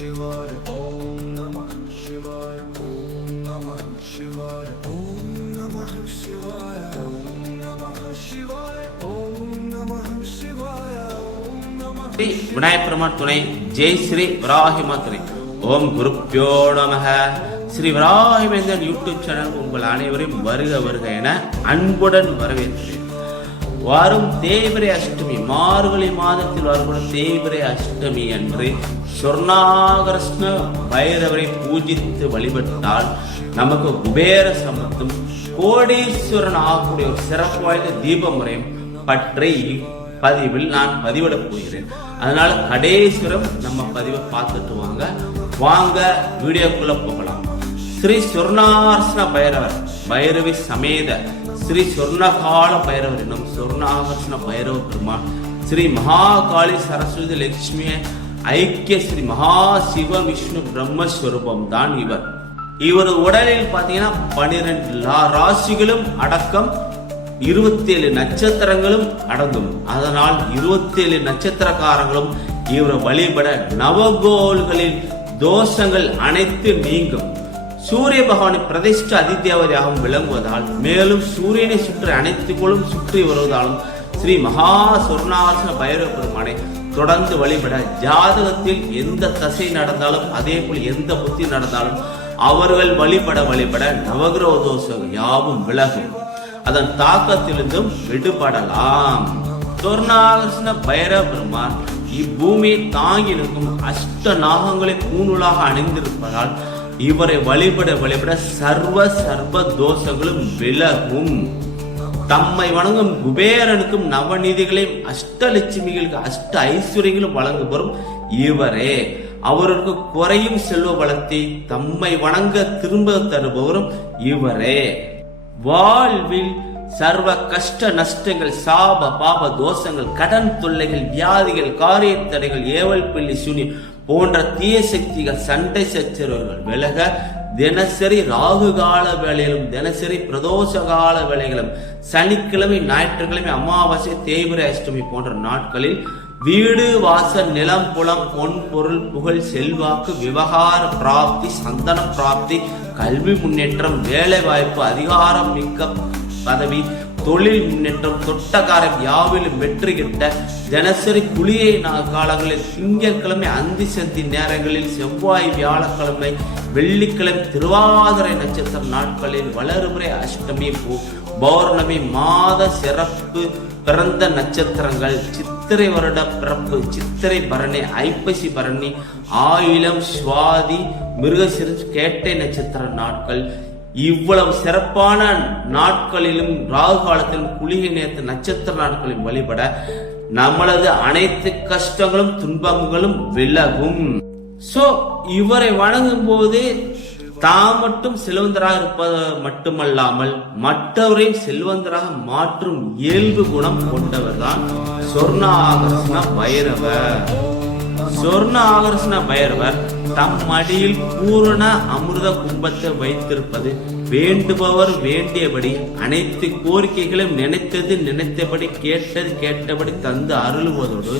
शिवाय ॐ துணை ஜெய் ஸ்ரீ வராகிமா துணை ஓம் குருப்பியோ நமக ஸ்ரீ வராகிமேந்தன் யூடியூப் சேனல் உங்கள் அனைவரையும் வருக வருக என அன்புடன் வரவேற்கிறேன் வரும் தேய்பிரை அஷ்டமி. மார்கழி மாதத்தில் வரக்கூடிய தேய்பிரை அஷ்டமி அன்று சொர்ணாகர்ஷ்ண பைரவரை பூஜித்து வழிபட்டால் நமக்கு குபேர சமத்தும் கோடீஸ்வரன் ஆகக்கூடிய ஒரு சிறப்பு வாய்ந்த தீப முறையும் பற்றி பதிவில் நான் பதிவிடப் போகிறேன். அதனால கடேஸ்வரம் நம்ம பதிவை பார்த்துட்டு வாங்க. வாங்க வீடியோக்குள்ள போகலாம். ஸ்ரீ சொர்ணார்ஷ்ண பைரவர் பைரவி சமேத ஸ்ரீ சொர்ணகால பைரவர் என்னும் சொர்ணாகர்ஷ்ண பைரவ பெருமான் ஸ்ரீ மகாகாளி சரஸ்வதி லட்சுமி ஐக்கிய ஸ்ரீ மகா சிவ விஷ்ணு பிரம்மஸ்வரூபம் தான் இவர். இவர் உடலில் பார்த்தீங்கன்னா பனிரெண்டு ராசிகளும் அடக்கம் இருபத்தேழு நட்சத்திரங்களும் அடங்கும். அதனால் இருபத்தேழு நட்சத்திரக்காரங்களும் இவரை வழிபட நவகோள்களில் தோஷங்கள் அனைத்து நீங்கும். சூரிய பகவானை பிரதிஷ்ட அதிதேவதையாகவும் விளங்குவதால் மேலும் சூரியனை சுற்றி அனைத்துக்குள்ளும் சுற்றி வருவதாலும் ஸ்ரீ மகா சொர்ணாசன பைரவ பெருமானை தொடர்ந்து வழிபட ஜாதகத்தில் எந்த தசை நடந்தாலும் அதே போல் எந்த புத்தி நடந்தாலும் அவர்கள் வழிபட வழிபட நவகிரக தோஷம் யாவும் விலகும். அதன் தாக்கத்திலிருந்தும் விடுபடலாம். சொர்ணாகர்ஷ்ண பைரவ பெருமான் இப்பூமியை தாங்கி நிற்கும் அஷ்ட நாகங்களை பூநூலாக அணிந்திருப்பதால் இவரை வழிபட வழிபட சர்வ சர்வ தோஷங்களும் விலகும். தம்மை வணங்கும் குபேரனுக்கும் நவநீதிகளையும் அஷ்டலட்சுமிகளுக்கு அஷ்ட ஐஸ்வர்யங்களும் வழங்குபவரும் இவரே. அவருக்கு குறையும் செல்வ வளத்தை தம்மை வணங்க திரும்ப தருபவரும் இவரே. வாழ்வில் சர்வ கஷ்ட நஷ்டங்கள் சாப பாப தோஷங்கள் கடன் தொல்லைகள் வியாதிகள் காரிய தடைகள் ஏவல் பிள்ளி சுனி போன்ற தீய சக்திகள் சண்டை சச்சரவுகள் விலக தினசரி ராகு கால வேலையிலும் தினசரி பிரதோஷ கால வேலைகளும் சனிக்கிழமை ஞாயிற்றுக்கிழமை அமாவாசை தேய்பிரை அஷ்டமி போன்ற நாட்களில் வீடு வாசல் நிலம் புலம் பொன் பொருள் புகழ் செல்வாக்கு விவகார பிராப்தி சந்தன பிராப்தி கல்வி முன்னேற்றம் வேலை வாய்ப்பு அதிகாரம் மிக்க பதவி தொழில் முன்னேற்றம் தொட்டகாரம் யாவிலும் வெற்றி கிட்ட தினசரி குளியை நா- காலங்களில் திங்கட்கிழமை அந்தி சந்தி நேரங்களில் செவ்வாய் வியாழக்கிழமை வெள்ளிக்கிழமை திருவாதிரை நட்சத்திர நாட்களில் வளர்முறை அஷ்டமி பூ- பௌர்ணமி மாத சிறப்பு பிறந்த நட்சத்திரங்கள் சித்திரை வருட பிறப்பு சித்திரை பரணி ஐப்பசி பரணி ஆயிலம் சுவாதி மிருகசிறு கேட்டை நட்சத்திர நாட்கள் இவ்வளவு சிறப்பான நாட்களிலும் ராகு காலத்திலும் குளிகை நேரத்து நட்சத்திர நாட்களிலும் வழிபட நம்மளது அனைத்து கஷ்டங்களும் துன்பங்களும் விலகும். சோ இவரை வணங்கும் போது தாம் மட்டும் செல்வந்தராக இருப்பது மட்டுமல்லாமல் மற்றவரையும் செல்வந்தராக மாற்றும் இயல்பு குணம் கொண்டவர்தான் சொர்ண ஆகர்ஷண பைரவர். சொர்ண ஆகர்ஷண பைரவர் தம் மடியில் பூரண அமிர்த கும்பத்தை வைத்திருப்பது வேண்டுபவர் வேண்டியபடி அனைத்து கோரிக்கைகளும் நினைத்தது நினைத்தபடி கேட்டது கேட்டபடி தந்து அருளுவதோடு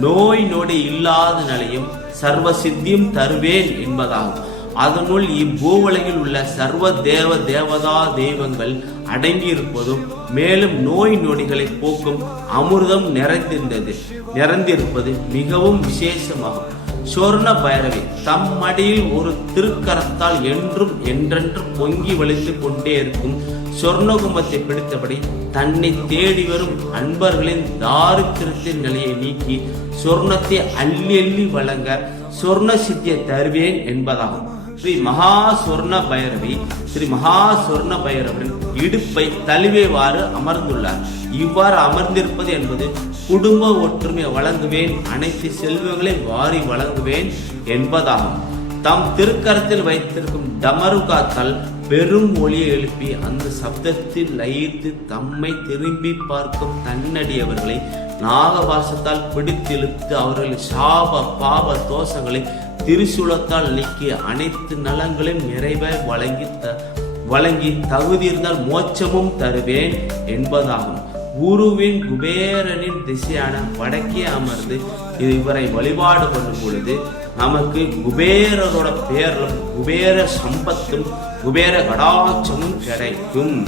நோய் நொடி இல்லாத நிலையும் சர்வ சித்தியும் தருவேன் என்பதாகும். அதனுள் இப்பூவுலகில் உள்ள சர்வ தேவ தேவதா தெய்வங்கள் அடங்கியிருப்பதும் மேலும் நோய் நொடிகளை போக்கும் அமிர்தம் நிறைந்திருந்தது. நிறைந்திருப்பது மிகவும் விசேஷமாகும். சொர்ண பைரவி தம் மடியில் ஒரு திருக்கரத்தால் என்றும் என்றென்றும் பொங்கி வலித்து கொண்டே இருக்கும் சொர்ணகும்பத்தை பிடித்தபடி தன்னை தேடி வரும் அன்பர்களின் தாரித்திரத்தின் நிலையை நீக்கி சொர்ணத்தை அள்ளி அள்ளி வழங்க சொர்ண சித்தியை தருவேன் என்பதாகும். ஸ்ரீ மகா சொர்ண பைரவி ஸ்ரீ மகா சொர்ண பைரவரின் இடுப்பை தழுவேவாறு அமர்ந்துள்ளார். இவ்வாறு அமர்ந்திருப்பது என்பது குடும்ப ஒற்றுமையை வழங்குவேன் அனைத்து செல்வங்களையும் வாரி வழங்குவேன் என்பதாகும். தம் திருக்கரத்தில் வைத்திருக்கும் டமருகாத்தால் பெரும் ஒளியை எழுப்பி அந்த சப்தத்தில் லயித்து தம்மை திரும்பி பார்க்கும் தன்னடியவர்களை நாகபாசத்தால் பிடித்திழுத்து அவர்களின் சாப பாப தோஷங்களை திரிசூலத்தால் நீக்கி அனைத்து நலங்களையும் நிறைவாய் வழங்கி த- வழங்கி தகுதி இருந்தால் மோட்சமும் தருவேன் என்பதாகும். குருவின் குபேரனின் திசையான வடக்கே அமர்ந்து இவரை வழிபாடு பண்ணும் பொழுது நமக்கு குபேரரோட பேரலும் குபேர சம்பத்தும் குபேர கடாட்சமும் கிடைக்கும்.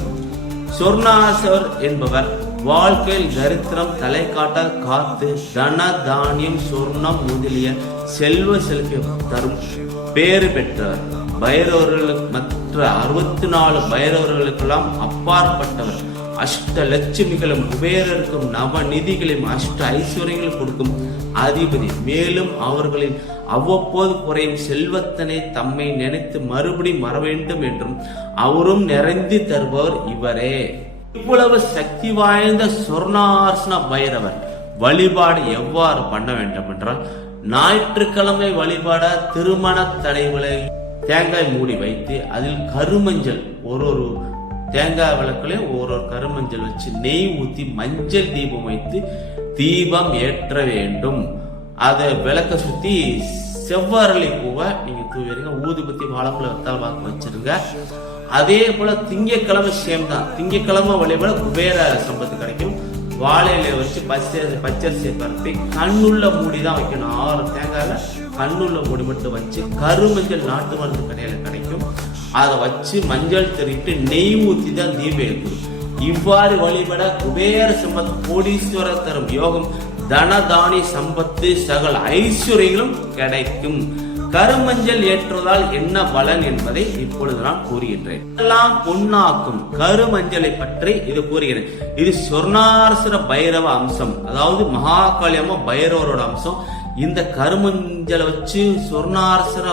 சொர்ணாசர் என்பவர் வாழ்க்கையில் தரித்திரம் தலை காட்ட காத்து தன தானியம் சொர்ணம் முதலிய செல்வ செல்வி தரும் பேறு பெற்றவர். பைரவர்களுக்கு மற்ற அறுபத்தி நாலு பைரவர்களுக்கெல்லாம் அப்பாற்பட்டவர். அஷ்ட லட்சுமிகளும் குபேரருக்கும் நவநிதிகளையும் அஷ்ட ஐஸ்வர்யங்களும் கொடுக்கும் அதிபதி. மேலும் அவர்களின் அவ்வப்போது குறையும் செல்வத்தனை தம்மை நினைத்து மறுபடி மற வேண்டும் என்றும் அவரும் நிறைந்து தருபவர் இவரே. இவ்வளவு சக்தி வாய்ந்த சொர்ணார்சன பைரவர் வழிபாடு எவ்வாறு பண்ண வேண்டும் என்றால் ஞாயிற்றுக்கிழமை வழிபாட திருமண தடைகளை தேங்காய் மூடி வைத்து அதில் கருமஞ்சள் ஒரு ஒரு தேங்காய் விளக்குலையும் ஒரு ஒரு கருமஞ்சள் வச்சு நெய் ஊற்றி மஞ்சள் தீபம் வைத்து தீபம் ஏற்ற வேண்டும். அதை விளக்க சுற்றி செவ்வரளி பூவை நீங்கள் தூவிடுங்க ஊதுபத்தி வாழம்புல வத்தால் வாக்கு வச்சிருங்க. அதே போல திங்கக்கிழமை சேம் தான். திங்கக்கிழமை வழிபட குபேர சம்பத்து கிடைக்கும். வாழையில வச்சு பச்சை பச்சரிசியை பரப்பி கண்ணுள்ள மூடி தான் வைக்கணும். ஆறு தேங்காயில கண்ணுள்ள மூடி மட்டும் வச்சு கருமஞ்சள் நாட்டு மருந்து கடையில் கிடைக்கும். அதை வச்சு மஞ்சள் திருட்டு நெய் ஊற்றி தான் தீபம் ஏற்றணும் இவ்வாறு வழிபட குபேர சம்பத் கோடீஸ்வர தரும் யோகம் தனதானி சம்பத்து சகல ஐஸ்வர்யங்களும் கிடைக்கும். கருமஞ்சள் ஏற்றுவதால் என்ன பலன் என்பதை இப்பொழுது நான் கூறுகின்றேன். எல்லாம் பொன்னாக்கும் கருமஞ்சளை பற்றி இது கூறுகிறேன் இது சொர்ணாரசுர பைரவ அம்சம். அதாவது மகாகாளியம்மா பைரவரோட அம்சம். இந்த கருமஞ்சளை வச்சு சொர்ணாரசர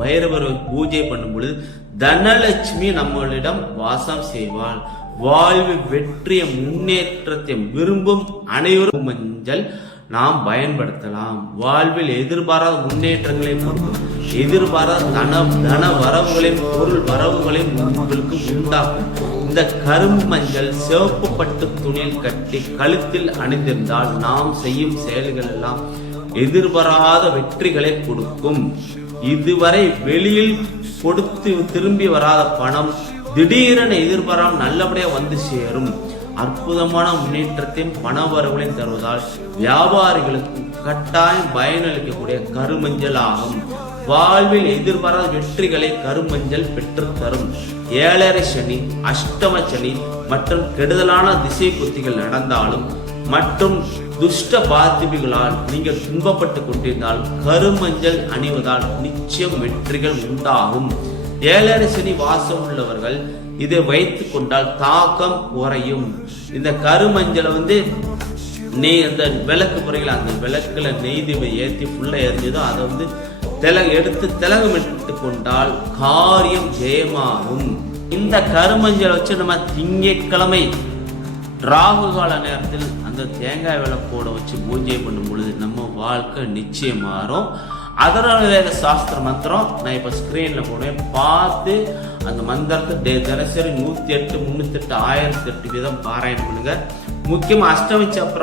பைரவர் பூஜை பண்ணும் பொழுது தனலட்சுமி நம்மளிடம் வாசம் செய்வாள். வாழ்வு வெற்றிய முன்னேற்றத்தை விரும்பும் அனைவரும் மஞ்சள் நாம் பயன்படுத்தலாம். வாழ்வில் எதிர்பாராத முன்னேற்றங்களை எதிர்பாராத தன தன வரவுகளையும் பொருள் வரவுகளையும் உங்களுக்கு உண்டாகும் இந்த கரும்பு மஞ்சள் சிவப்பு பட்டு துணியில் கட்டி கழுத்தில் அணிந்திருந்தால் நாம் செய்யும் செயல்கள் எல்லாம் எதிர்பாராத வெற்றிகளை கொடுக்கும். இதுவரை வெளியில் கொடுத்து திரும்பி வராத பணம் திடீரென எதிர்பாராமல் நல்லபடியா வந்து சேரும். அற்புதமான முன்னேற்றத்தையும் பண வரவுகளையும் தருவதால் வியாபாரிகளுக்கு கட்டாயம் பயனளிக்கக்கூடிய கருமஞ்சள் ஆகும் வாழ்வில் எதிர்பாராத வெற்றிகளை கருமஞ்சள் பெற்று தரும். ஏழரை சனி அஷ்டம சனி மற்றும் கெடுதலான திசை புத்திகள் நடந்தாலும் மற்றும் துஷ்ட பாதிப்புகளால் நீங்கள் துன்பப்பட்டு கொண்டிருந்தால் கருமஞ்சள் அணிவதால் நிச்சயம் வெற்றிகள் உண்டாகும். ஏழரை சனி வாசம் உள்ளவர்கள் இதை வைத்து கொண்டால் தாக்கம் குறையும். இந்த கருமஞ்சளை வந்து நெய் அந்த விளக்கு முறையில் அந்த விளக்குல நெய் தீபம் ஏற்றி ஃபுல்லாக எரிஞ்சதோ அதை வந்து திலக எடுத்து திலகமிட்டு கொண்டால் காரியம் ஜெயமாகும். இந்த கருமஞ்சளை வச்சு நம்ம திங்கட்கிழமை ராகு கால நேரத்தில் அந்த தேங்காய் விளக்கோட வச்சு பூஜை பண்ணும் பொழுது நம்ம வாழ்க்கை நிச்சயம் மாறும் அதரவேத சாஸ்திர மந்திரம் நான் இப்போ ஸ்க்ரீனில் போடுவேன் பார்த்து அந்த மந்திரத்தை டே- தினசரி நூற்றி எட்டு முந்நூற்றி எட்டு ஆயிரத்தி எட்டு வீதம் பாராயணம் பண்ணுங்க. முக்கியமாக அஷ்டமி சப்ரா